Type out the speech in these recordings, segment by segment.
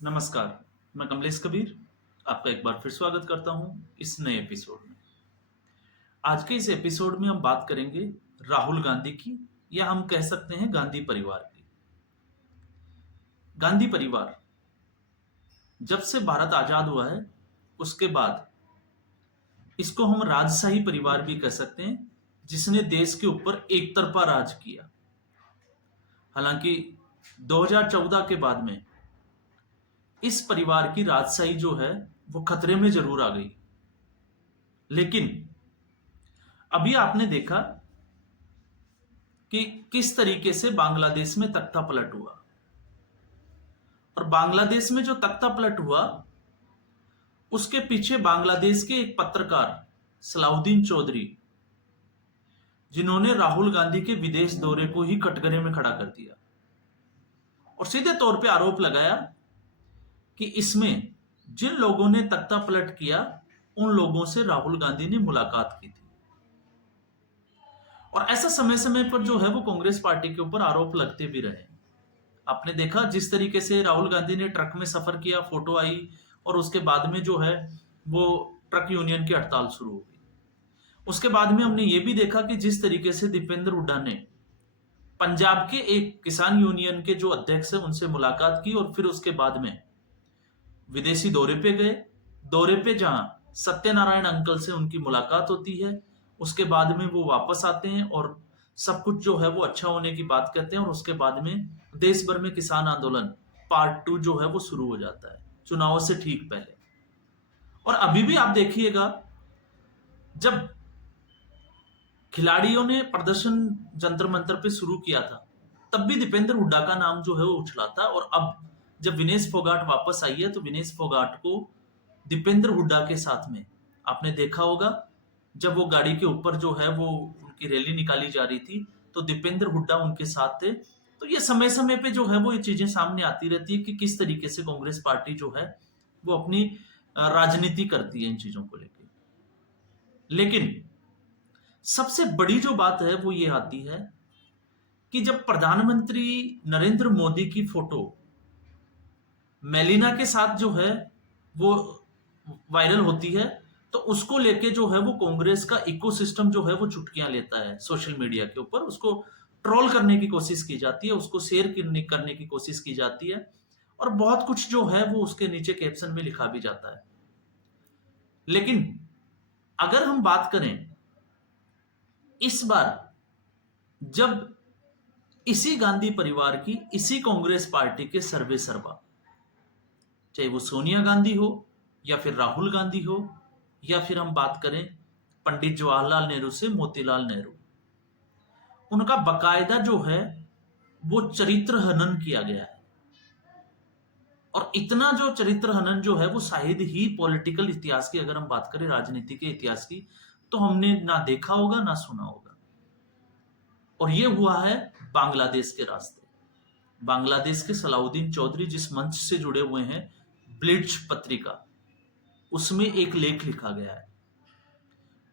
नमस्कार, मैं कमलेश कबीर आपका एक बार फिर स्वागत करता हूं इस नए एपिसोड में। आज के इस एपिसोड में हम बात करेंगे राहुल गांधी की या हम कह सकते हैं गांधी परिवार की। गांधी परिवार जब से भारत आजाद हुआ है उसके बाद इसको हम राजशाही परिवार भी कह सकते हैं, जिसने देश के ऊपर एक तरफा राज किया। हालांकि 2014 के बाद में इस परिवार की राजशाही जो है वो खतरे में जरूर आ गई। लेकिन अभी आपने देखा कि किस तरीके से बांग्लादेश में तख्ता पलट हुआ, और बांग्लादेश में जो तख्ता पलट हुआ उसके पीछे बांग्लादेश के एक पत्रकार सलाउद्दीन चौधरी, जिन्होंने राहुल गांधी के विदेश दौरे को ही कटघरे में खड़ा कर दिया और सीधे तौर पे आरोप लगाया कि इसमें जिन लोगों ने तख्ता पलट किया उन लोगों से राहुल गांधी ने मुलाकात की थी। और ऐसा समय समय पर जो है वो कांग्रेस पार्टी के ऊपर आरोप लगते भी रहे। आपने देखा जिस तरीके से राहुल गांधी ने ट्रक में सफर किया, फोटो आई, और उसके बाद में जो है वो ट्रक यूनियन की हड़ताल शुरू हो गई। उसके बाद में हमने ये भी देखा कि जिस तरीके से दीपेंद्र हुड्डा ने पंजाब के एक किसान यूनियन के जो अध्यक्ष है उनसे मुलाकात की, और फिर उसके बाद में विदेशी दौरे पे गए। दौरे पे जहां सत्यनारायण अंकल से उनकी मुलाकात होती है, उसके बाद में वो वापस आते हैं और सब कुछ जो है वो अच्छा होने की बात कहते हैं, और उसके बाद में देश भर में किसान आंदोलन पार्ट 2 जो है वो शुरू हो जाता है चुनाव से ठीक पहले। और अभी भी आप देखिएगा, जब खिलाड़ियों ने प्रदर्शन जंतर मंतर पे शुरू किया था तब भी दीपेंद्र हुड्डा का नाम जो है वो उछला था, और अब जब विनेश फोगाट वापस आई है तो विनेश फोगाट को दीपेंद्र हुड्डा के साथ में आपने देखा होगा, जब वो गाड़ी के ऊपर जो है वो उनकी रैली निकाली जा रही थी तो दीपेंद्र हुड्डा उनके साथ थे। तो ये समय समय पे जो है वो ये चीजें सामने आती रहती है कि किस तरीके से कांग्रेस पार्टी जो है वो अपनी राजनीति करती है इन चीजों को लेकर। लेकिन सबसे बड़ी जो बात है वो ये आती है कि जब प्रधानमंत्री नरेंद्र मोदी की फोटो मेलिना के साथ जो है वो वायरल होती है, तो उसको लेके जो है वो कांग्रेस का इकोसिस्टम जो है वो चुटकियां लेता है सोशल मीडिया के ऊपर। उसको ट्रोल करने की कोशिश की जाती है, उसको शेयर करने की कोशिश की जाती है, और बहुत कुछ जो है वो उसके नीचे कैप्शन में लिखा भी जाता है। लेकिन अगर हम बात करें इस बार, जब इसी गांधी परिवार की, इसी कांग्रेस पार्टी के सर्वे सर्वा, चाहे वो सोनिया गांधी हो या फिर राहुल गांधी हो या फिर हम बात करें पंडित जवाहरलाल नेहरू से मोतीलाल नेहरू, उनका बकायदा जो है वो चरित्र हनन किया गया है। और इतना जो चरित्र हनन जो है वो शायद ही पॉलिटिकल इतिहास की, अगर हम बात करें राजनीति के इतिहास की, तो हमने ना देखा होगा ना सुना होगा। और ये हुआ है बांग्लादेश के रास्ते। बांग्लादेश के सलाउद्दीन चौधरी जिस मंच से जुड़े हुए हैं, ब्लिट्ज पत्रिका, उसमें एक लेख लिखा गया है,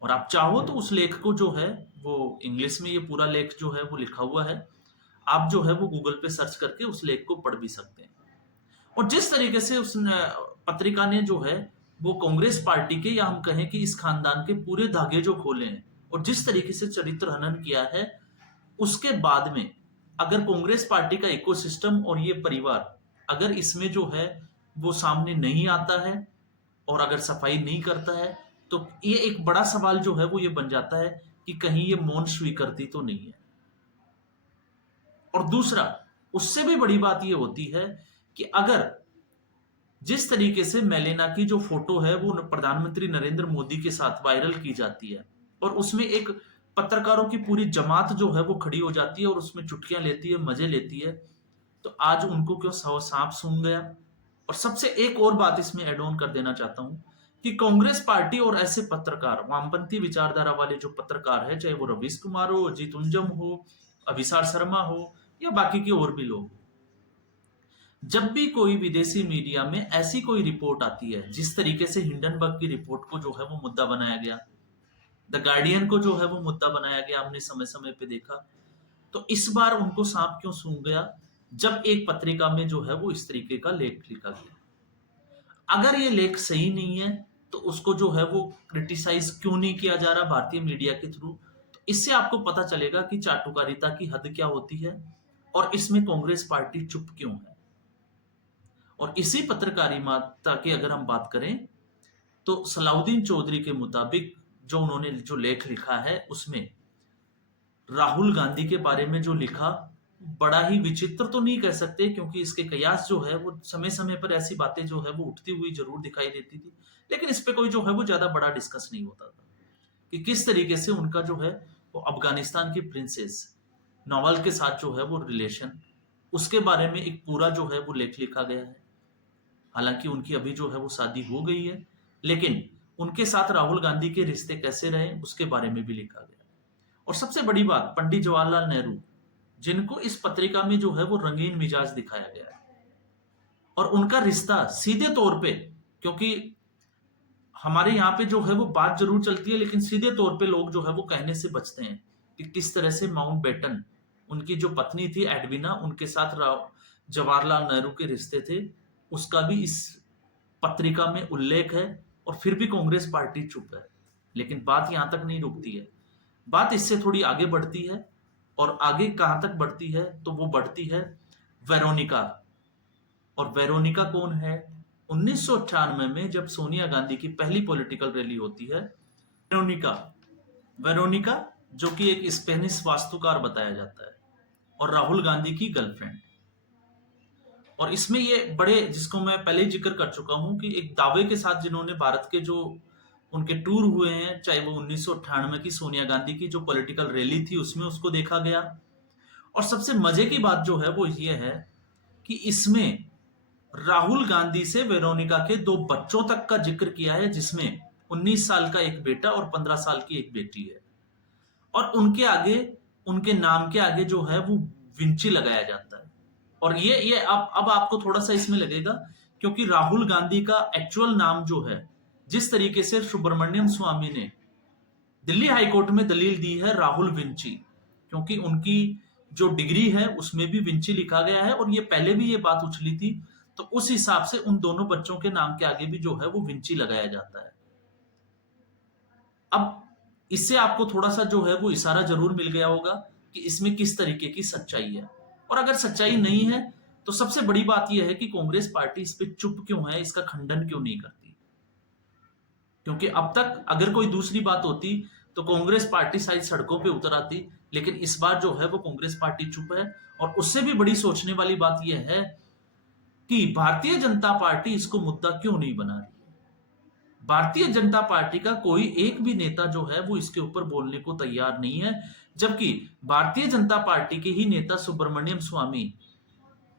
और आप चाहो तो उस लेख को जो है वो इंग्लिश में, ये पूरा लेख जो है वो लिखा हुआ है, आप जो है वो गूगल पे सर्च करके उस लेख को पढ़ भी सकते हैं। और जिस तरीके से उस पत्रिका ने जो है वो कांग्रेस पार्टी के, या हम कहें कि इस खानदान के पूरे धागे जो खोले हैं और जिस तरीके से चरित्र हनन किया है, उसके बाद में अगर कांग्रेस पार्टी का इकोसिस्टम और ये परिवार अगर इसमें जो है वो सामने नहीं आता है और अगर सफाई नहीं करता है, तो ये एक बड़ा सवाल जो है वो ये बन जाता है कि कहीं ये मौन स्वीकृति तो नहीं है। और दूसरा, उससे भी बड़ी बात ये होती है कि अगर जिस तरीके से मेलेना की जो फोटो है वो प्रधानमंत्री नरेंद्र मोदी के साथ वायरल की जाती है, और उसमें एक पत्रकारों की पूरी जमात जो है वो खड़ी हो जाती है और उसमें चुटकियां लेती है, मजे लेती है, तो आज उनको क्यों सांप सूंघ गया। और सबसे एक और बात इसमें एड ऑन कर देना चाहता हूं कि कांग्रेस पार्टी और ऐसे पत्रकार, वामपंथी विचारधारा वाले जो पत्रकार है, चाहे वो रवीश कुमार हो, अजीत उंजम हो, अभिसार शर्मा हो, या बाकी के और भी लोग, जब भी कोई विदेशी मीडिया में ऐसी कोई रिपोर्ट आती है, जिस तरीके से हिंडनबर्ग की रिपोर्ट को जो है वो मुद्दा बनाया गया, द गार्डियन को जो है वो मुद्दा बनाया गया, हमने समय समय पे देखा, तो इस बार उनको सांप क्यों सूंघ गया। जब एक पत्रिका में जो है वो इस तरीके का लेख लिखा गया। अगर ये लेख सही नहीं है तो उसको जो है वो क्रिटिसाइज क्यों नहीं किया जा रहा भारतीय मीडिया के थ्रू। तो इससे आपको पता चलेगा कि चाटुकारिता की हद क्या होती है और इसमें कांग्रेस पार्टी चुप क्यों है। और इसी पत्रकारिता की अगर हम बात करें तो सलाउद्दीन चौधरी के मुताबिक जो उन्होंने जो लेख लिखा है उसमें राहुल गांधी के बारे में जो लिखा, बड़ा ही विचित्र तो नहीं कह सकते क्योंकि इसके कयास जो है वो समय समय पर ऐसी बातें जो है वो उठती हुई जरूर दिखाई देती थी, लेकिन इस पे कोई जो है वो ज्यादा बड़ा डिस्कस नहीं होता था कि किस तरीके से उनका जो है वो अफगानिस्तान की प्रिंसेस नॉवल के साथ जो है वो रिलेशन, उसके बारे में एक पूरा जो है वो लेख लिखा गया है। हालांकि उनकी अभी जो है वो शादी हो गई है, लेकिन उनके साथ राहुल गांधी के रिश्ते कैसे रहे उसके बारे में भी लिखा गया। और सबसे बड़ी बात, पंडित जवाहरलाल नेहरू, जिनको इस पत्रिका में जो है वो रंगीन मिजाज दिखाया गया है और उनका रिश्ता सीधे तौर पे, क्योंकि हमारे यहाँ पे जो है वो बात जरूर चलती है लेकिन सीधे तौर पे लोग जो है वो कहने से बचते हैं कि किस तरह से माउंटबेटन, उनकी जो पत्नी थी एडविना, उनके साथ जवाहरलाल नेहरू के रिश्ते थे, उसका भी इस पत्रिका में उल्लेख है। और फिर भी कांग्रेस पार्टी चुप है। लेकिन बात यहां तक नहीं रुकती है, बात इससे थोड़ी आगे बढ़ती है। और आगे कहां तक बढ़ती है तो वो बढ़ती है वेरोनिका। और वेरोनिका कौन है? 1998 में जब सोनिया गांधी की पहली पॉलिटिकल रैली होती है, वेरोनिका, वेरोनिका जो कि एक स्पेनिश वास्तुकार बताया जाता है और राहुल गांधी की गर्लफ्रेंड। और इसमें ये बड़े, जिसको मैं पहले ही जिक्र कर चुका हूं कि एक दावे के साथ जिन्होंने भारत के जो उनके टूर हुए हैं, चाहे वो 1998 की सोनिया गांधी की जो पॉलिटिकल रैली थी उसमें उसको देखा गया। और सबसे मजे की बात जो है वो ये है कि इसमें राहुल गांधी से वेरोनिका के 2 बच्चों तक का जिक्र किया है, जिसमें 19 साल का एक बेटा और 15 साल की एक बेटी है। और उनके आगे, उनके नाम के आगे जो है वो विंची लगाया जाता है। और ये अब आपको थोड़ा सा इसमें लगेगा क्योंकि राहुल गांधी का एक्चुअल नाम जो है, जिस तरीके से सुब्रमण्यम स्वामी ने दिल्ली हाईकोर्ट में दलील दी है राहुल विंची, क्योंकि उनकी जो डिग्री है उसमें भी विंची लिखा गया है और ये पहले भी ये बात उछली थी, तो उस हिसाब से उन दोनों बच्चों के नाम के आगे भी जो है वो विंची लगाया जाता है। अब इससे आपको थोड़ा सा जो है वो इशारा जरूर मिल गया होगा कि इसमें किस तरीके की सच्चाई है। और अगर सच्चाई नहीं है तो सबसे बड़ी बात यह है कि कांग्रेस पार्टी इस पे चुप क्यों है, इसका खंडन क्यों नहीं करती। क्योंकि अब तक अगर कोई दूसरी बात होती तो कांग्रेस पार्टी शायद सड़कों पे उतर आती, लेकिन इस बार जो है वो कांग्रेस पार्टी चुप है। और उससे भी बड़ी सोचने वाली बात यह है कि भारतीय जनता पार्टी इसको मुद्दा क्यों नहीं बना रही। भारतीय जनता पार्टी का कोई एक भी नेता जो है वो इसके ऊपर बोलने को तैयार नहीं है, जबकि भारतीय जनता पार्टी के ही नेता सुब्रमण्यम स्वामी,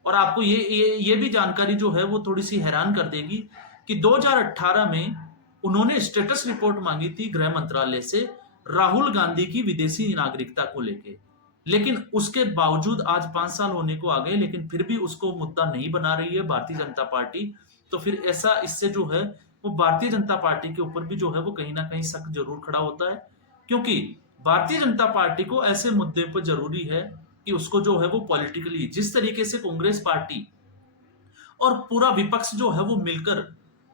और आपको ये भी जानकारी जो है वो थोड़ी सी हैरान कर देगी कि 2018 में उन्होंने स्टेटस रिपोर्ट मांगी थी गृह मंत्रालय से राहुल गांधी की विदेशी नागरिकता को लेके, लेकिन उसके बावजूद आज 5 साल होने को आ गए, लेकिन फिर भी उसको मुद्दा नहीं बना रही है भारतीय जनता पार्टी। तो फिर ऐसा, इससे जो है वो भारतीय जनता पार्टी के ऊपर भी जो है वो कहीं ना कहीं शक जरूर खड़ा होता है, क्योंकि भारतीय जनता पार्टी को ऐसे मुद्दे पर जरूरी है कि उसको जो है वो पॉलिटिकली, जिस तरीके से कांग्रेस पार्टी और पूरा विपक्ष जो है वो मिलकर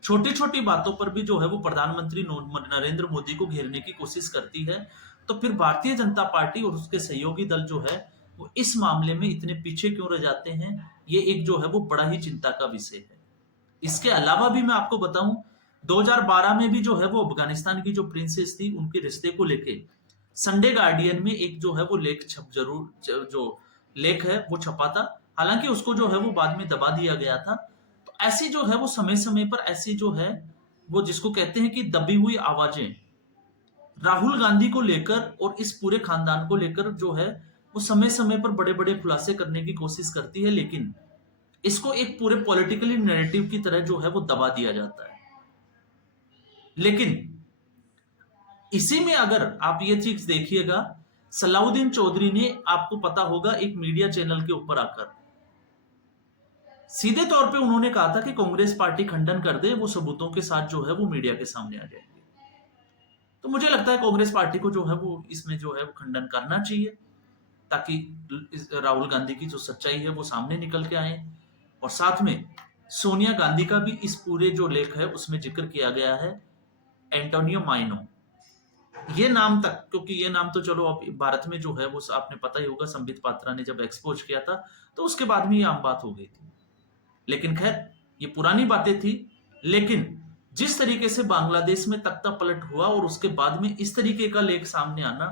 छोटी छोटी बातों पर भी जो है वो प्रधानमंत्री नरेंद्र मोदी को घेरने की कोशिश करती है, तो फिर भारतीय जनता पार्टी और उसके सहयोगी दल जो है वो इस मामले में इतने पीछे क्यों रह जाते हैं, ये एक जो है वो बड़ा ही चिंता का विषय है। इसके अलावा भी मैं आपको बताऊं, 2012 में भी जो है वो अफगानिस्तान की जो प्रिंसेस थी उनके रिश्ते को लेके संडे गार्डियन में एक जो है वो लेख जो लेख है वो छपा था। हालांकि उसको जो है वो बाद में दबा दिया गया था। तो ऐसी जो है वो समय समय पर ऐसी जो है वो, जिसको कहते हैं कि दबी हुई आवाजें राहुल गांधी को लेकर और इस पूरे खानदान को लेकर जो है वो समय समय पर बड़े बड़े खुलासे करने की कोशिश करती है, लेकिन इसको एक पूरे पॉलिटिकली नैरेटिव की तरह जो है वो दबा दिया जाता है। लेकिन इसी में अगर आप ये चीज देखिएगा, सलाउद्दीन चौधरी ने, आपको पता होगा, एक मीडिया चैनल के ऊपर आकर सीधे तौर पे उन्होंने कहा था कि कांग्रेस पार्टी खंडन कर दे, वो सबूतों के साथ जो है वो मीडिया के सामने आ जाएंगे। तो मुझे लगता है कांग्रेस पार्टी को जो है वो इसमें जो है वो खंडन करना चाहिए, ताकि राहुल गांधी की जो सच्चाई है वो सामने निकल के आए। और साथ में सोनिया गांधी का भी इस पूरे जो लेख है उसमें जिक्र किया गया है, एंटोनियो माइनो। ये नाम तक, क्योंकि ये नाम तो चलो अब भारत में जो है वो आपने पता ही होगा, संबित पात्रा ने जब एक्सपोज किया था तो उसके बाद में ये आम बात हो गई थी। लेकिन खैर ये पुरानी बातें थी। लेकिन जिस तरीके से बांग्लादेश में तख्ता पलट हुआ और उसके बाद में इस तरीके का लेख सामने आना,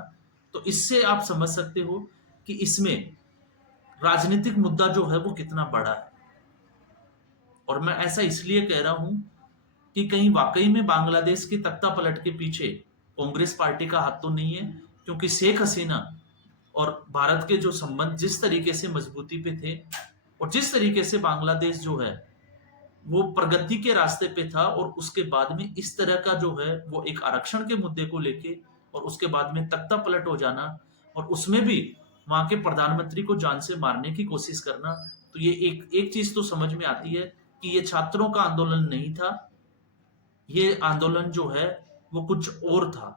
तो इससे आप समझ सकते हो कि इसमें राजनीतिक मुद्दा जो है वो कितना बड़ा है। और मैं ऐसा इसलिए कह रहा हूं कि कहीं वाकई में बांग्लादेश की तख्ता पलट के पीछे कांग्रेस पार्टी का हाथ तो नहीं है, क्योंकि शेख हसीना और भारत के जो संबंध जिस तरीके से मजबूती पे थे और जिस तरीके से बांग्लादेश जो है वो प्रगति के रास्ते पे था, और उसके बाद में इस तरह का जो है वो एक आरक्षण के मुद्दे को लेके और उसके बाद में तख्ता पलट हो जाना, और उसमें भी वहां के प्रधानमंत्री को जान से मारने की कोशिश करना, तो ये एक चीज तो समझ में आती है कि ये छात्रों का आंदोलन नहीं था, ये आंदोलन जो है वो कुछ और था,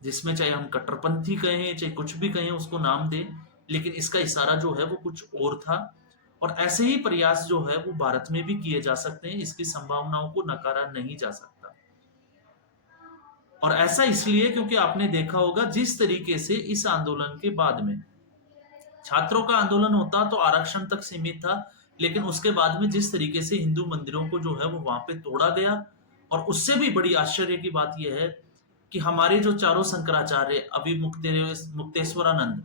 जिसमें चाहे हम कट्टरपंथी कहें चाहे कुछ भी कहें उसको नाम दें, लेकिन इसका इशारा जो है वो कुछ और था। और ऐसे ही प्रयास जो है वो भारत में भी किए जा सकते हैं, इसकी संभावनाओं को नकारा नहीं जा सकता। और ऐसा इसलिए क्योंकि आपने देखा होगा जिस तरीके से इस आंदोलन के बाद में छात्रों का आंदोलन होता तो आरक्षण तक सीमित था, लेकिन उसके बाद में जिस तरीके से हिंदू मंदिरों को जो है वो वहां पे तोड़ा गया। और उससे भी बड़ी आश्चर्य की बात यह है कि हमारे जो चारों शंकराचार्य अभी मुक्तेश्वरानंद,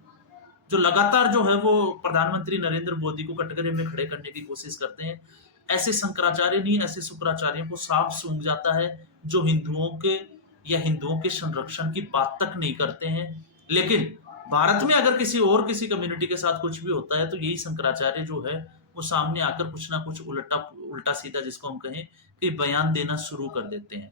जो लगातार जो है वो प्रधानमंत्री नरेंद्र मोदी को कटघरे में खड़े करने की कोशिश करते हैं, ऐसे शंकराचार्य नहीं, ऐसे शुक्राचार्यों को साफ सूंघ जाता है जो हिंदुओं के या हिंदुओं के संरक्षण की बात तक नहीं करते हैं। लेकिन भारत में अगर किसी और किसी कम्युनिटी के साथ कुछ भी होता है तो यही शंकराचार्य जो है वो सामने आकर कुछ ना कुछ उल्टा उल्टा सीधा, जिसको हम कहें कि बयान देना शुरू कर देते हैं।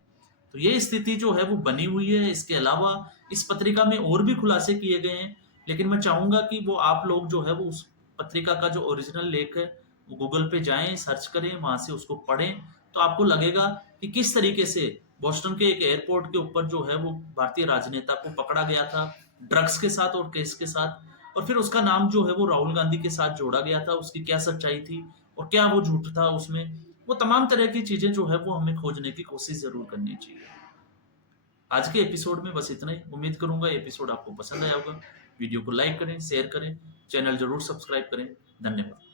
तो ये स्थिति जो है वो बनी हुई है। इसके अलावा इस पत्रिका में और भी खुलासे किए गए हैं, लेकिन मैं चाहूंगा कि वो आप लोग जो है वो उस पत्रिका का जो ओरिजिनल लेख है वो गूगल पे जाएं, सर्च करें, वहां से उसको पढ़ें, तो आपको लगेगा कि किस तरीके से बोस्टन के एक एयरपोर्ट के ऊपर जो है वो भारतीय राजनेता को पकड़ा गया था ड्रग्स के साथ और केस के साथ, और फिर उसका नाम जो है वो राहुल गांधी के साथ जोड़ा गया था। उसकी क्या सच्चाई थी और क्या वो झूठ था उसमें, वो तमाम तरह की चीजें जो है वो हमें खोजने की कोशिश जरूर करनी चाहिए। आज के एपिसोड में बस इतना ही। उम्मीद करूंगा एपिसोड आपको पसंद आया होगा। वीडियो को लाइक करें, शेयर करें, चैनल जरूर सब्सक्राइब करें। धन्यवाद।